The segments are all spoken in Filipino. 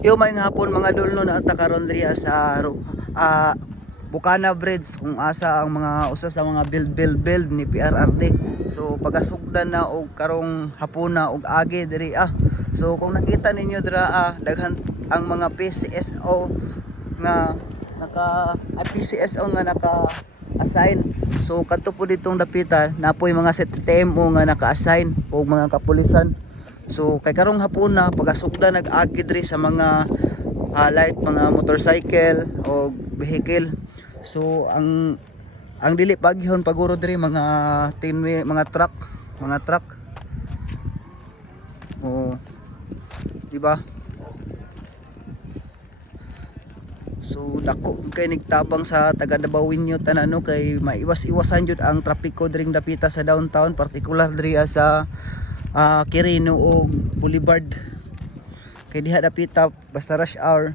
Yo may hapon mga dulno na ata karon diri sa Bukana Bridge kung asa ang mga usa sa mga build ni PRRD. So pagasugdan na og karong hapuna og agi diri So kung nakita ninyo dira daghan ang mga PCSO nga PCSO nga naka-assign. So kadto po ditong dapitan napoy mga TMO nga naka-assign og mga kapulisan. So kay karong hapon na pagasugdan nag-agi diri sa mga light mga motorcycle o vehicle. So ang dili paghihon paguro diri mga mga truck, oh, di ba? So dako kay nigtabang sa taga Davao tanano kay maiwas-iwasan jud ang trapiko diring dapita sa downtown, particular diri sa Quirino o Boulevard. Kay diha dapita basta rush hour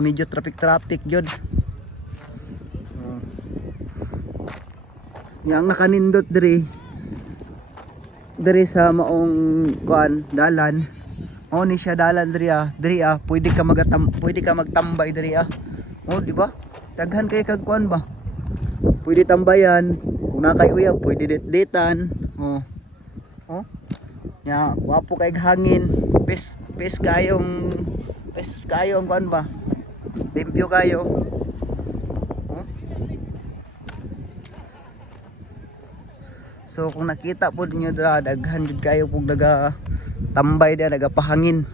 medyo traffic jud. Yang nakanindot diri sa maong kuan dalan. Oh ni siya dalan diri pwede ka magtambay diri Oh di ba? Daghan kay kag kuan ba? Pwede tambayan, kung nakay uyab pwede detan. Oh. Ya, wapo kay hangin. Pes kayo ang kuan ba? Limpyo kayo. So kung nakita po ninyo dira daghan jud kayo pug daga tambay dia daga pahangin.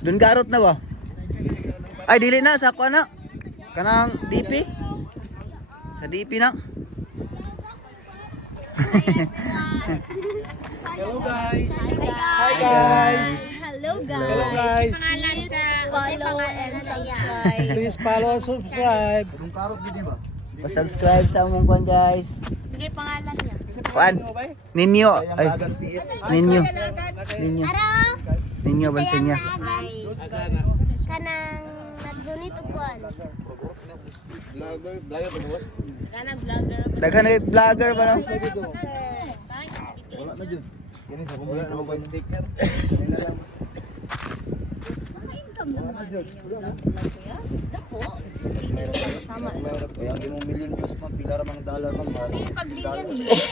Dun garot na ba? Ay dili na sa kuan na. Kanang DP. Sa DP na. Hello guys. Hi guys. Hello guys. Hello guys. Please follow and subscribe. Please follow and subscribe. Dun garot gid ba? Pa-subscribe sa among kuan guys. Sige pangalan niya. Kuan. Ninyo. Ay. Ninyo. Araw. Ninyo bansin niya. Ay. Kanang nagdunit og kuan. Vlogger. Kanang vlogger. Daghan na vlogger ba no? Wala na jud. Kini sa wala na ba sticker. Dako. Tama. Kaya di mo million views man pila ra mang dollar man ba. Pag million views,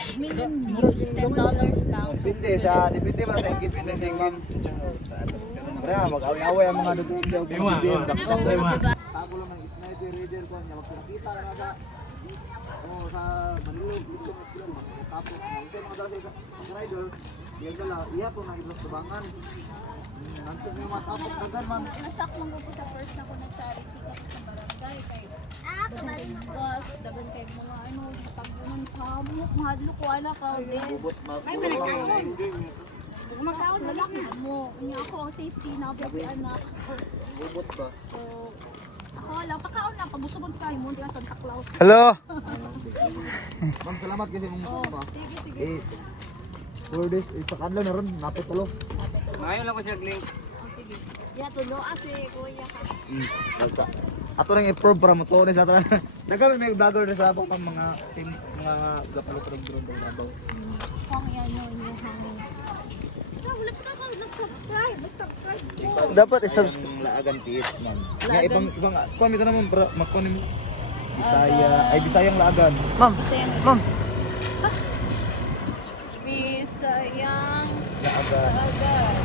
$10 lang. Depende man sa engagement ng ma'am. Kaya mag-away-away ang mga dugtong daw BBM dakdak sa mga. Tago lang ng sniper reader ko niya magkita lang sa sa Manilo dito sa sila tapos mga dala sa rider iya dala iya po na iblos tubangan. Nanto may matapok dagan man. Na-shock lang ko sa first na ko nagsari kita sa barangay kay bus, dagan kay mga tagunan sa hamok, mahadlo ko ana crowded. Ay malakaw. Magkaon lalaki mo. Unya ako safety na baby anak. Bubot ba? So ako lang pagkaon lang pagbusugon kayo mo di ka Santa Claus. Hello. Ma'am salamat kasi mong ba. Sige. For this isa kadlaw na ron napit tulo. Mayo lang ko siya link. Sige. Ya tulo si kuya ka. Basta. Ato nang i-prove para mo to ni sa tanan. Dagan may vlogger na sa mga team mga gapalo pa drone daw na daw. Kung yan yung hangin. Wala pa ka nag-subscribe. Subscribe ko. Dapat i-subscribe. Ang laagan PS man. Nga ibang kuan mi naman makunin mo. Bisayang laagan. Ma'am. Bisayang Laagan. agad.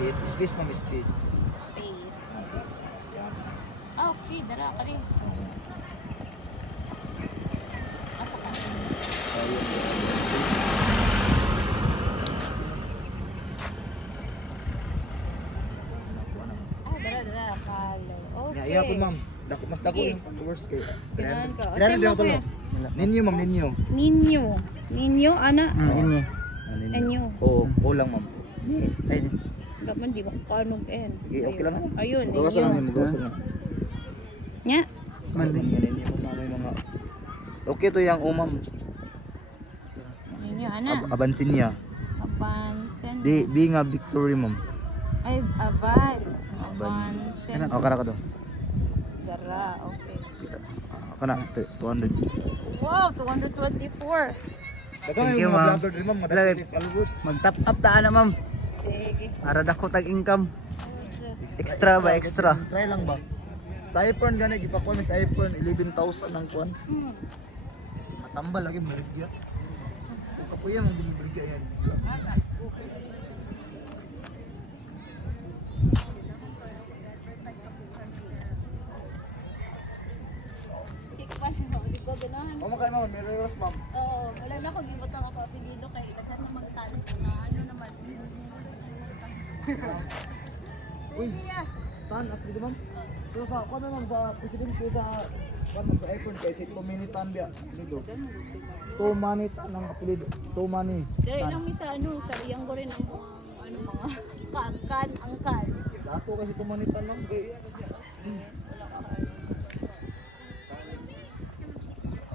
PS space man space. Okay, dara ka rin. Asa ka? Dara. Kalo. Nga Okay. iya po ma'am. Mas dako Sige. yung followers kay. Ganahan ka. Kailan Same din mo, tulo. kuya. Ninyo ma'am ninyo. Ninyo, ana. Ini. Enyo. Oo, lang ma'am. Ay. Gaman di ba kung paano mag-end? Sige, okay lang. Ayun, Gawasan ninyo. namin, gawasan na. Nya. Man. Ninyo ma'am may mga Okay to yung umam. Ninyo, ana. Abansin niya. Abansen. Di, B nga Victory, ma'am. Ay, aban. Abansen. O, kana ka to. Gara, okay. Kana, 200. Wow, 224. Thank you, ma'am. Lagi, mag-top up taan na, ma'am. Sige. Para dako tag income. Extra ba, extra? Try lang ba? Sa iPhone gani, gipakuha mi sa iPhone, 11,000 ang kuan. Matambal lagi maligya. Kung kapuya, mong bumibigya yan. Check pa siya, hindi ko ganahan. O makay ma'am, may reros ma'am. Oo, wala na ako gibot ang apelido kay daghan na magtalent na ano naman. Uy, Iya. tan at dito ma'am. So sa kuan ma'am sa president ko sa kuan sa iPhone kay si 2 minute tan biya. Dito. 2 minute ng apelido. 2 money. Dire lang mi sa ano, sa iyang ko rin ang ano mga kan angkan. Dato kasi 2 minute tan ma'am. Eh,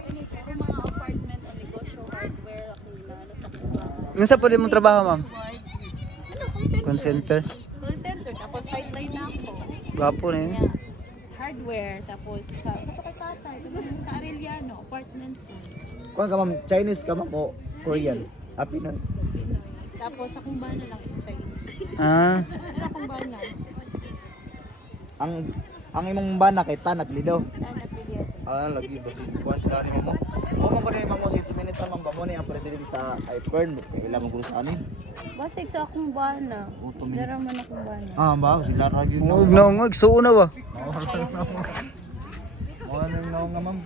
Ini pero mga apartment o negosyo hardware ako nilalo sa kuha. Unsa po din mong trabaho, ma'am? Ano, call center? Call center. Call center, tapos sideline na ako. Gwapo na yun. Yeah. Hardware, tapos sa tatay, tapos sa Arellano, apartment ko. kuan ka ma'am, Chinese ka ma'am o Korean? Happy na. Tapos akong bana lang is Chinese. Ah, Pero akong bana, Ang imong bana kay tan apelido. anak pilyan. Ah, lagi ba si kuan sila ni mamo? Mo ko ni mamo si 2 minute tan ma'am ba mo ni ang president sa iPhone. Kailan mo gusto ani? Basig sa akong bana. O 2 minute. Dara man akong bana. Ah, ba sila ra gyud. ungog na ungog. Suuna ba? Mo na nga ma'am.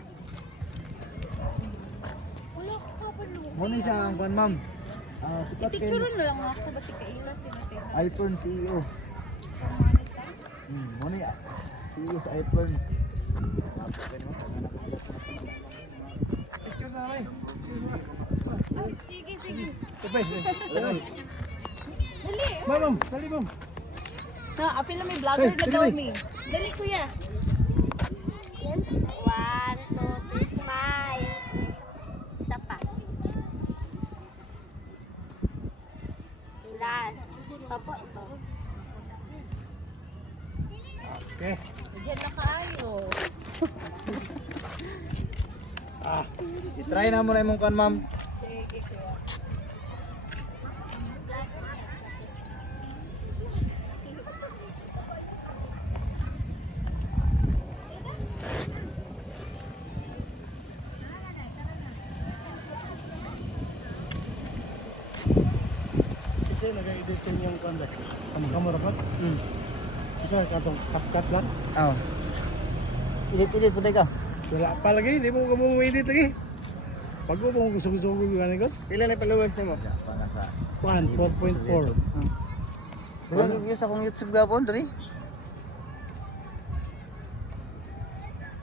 Wala ko kapalo. Mo ni siya ang kuan ma'am. Ah, sikat kay Picture na lang ako, basi kaila sila. iPhone CEO. Mo ni CEO sa iPhone. Picture na rin. Sige, sige. Dali. Dali. Ma'am, dali ma'am. Na, apil na may vlogger na daw mi. Dali kuya. 1, 2, 3, smile. Isa pa. Last. Opo, ito. Okay. Diyan na kaayo. I-try na mo na imong kuan ma'am. Sige kuya. Kasi nag-edit yung contact. Kamera pa? Kasi katong cut lang. Oh. Ilit-ilit po ka. Wala pa lagi, hindi mo edit lagi. Pag mo gusto-gusto ko yung ko. Pila na followers nimo? Para sa 4.4. Dagang views akong YouTube gapon diri.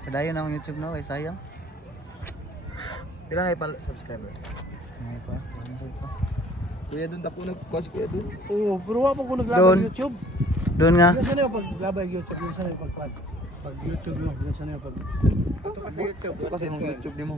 Kadayon akong YouTube na, kay sayang. pila na pala subscriber. Ay pa, 100 pa. Kuya doon ako nag-post kuya doon. Oo, pero wala pa ko Doon. naglabay YouTube. Doon nga. Yun sana yung paglabay YouTube, yun sana yung pag YouTube mo, yun sana yung pag... Ito kasi YouTube. Ito kasi yung YouTube nimo.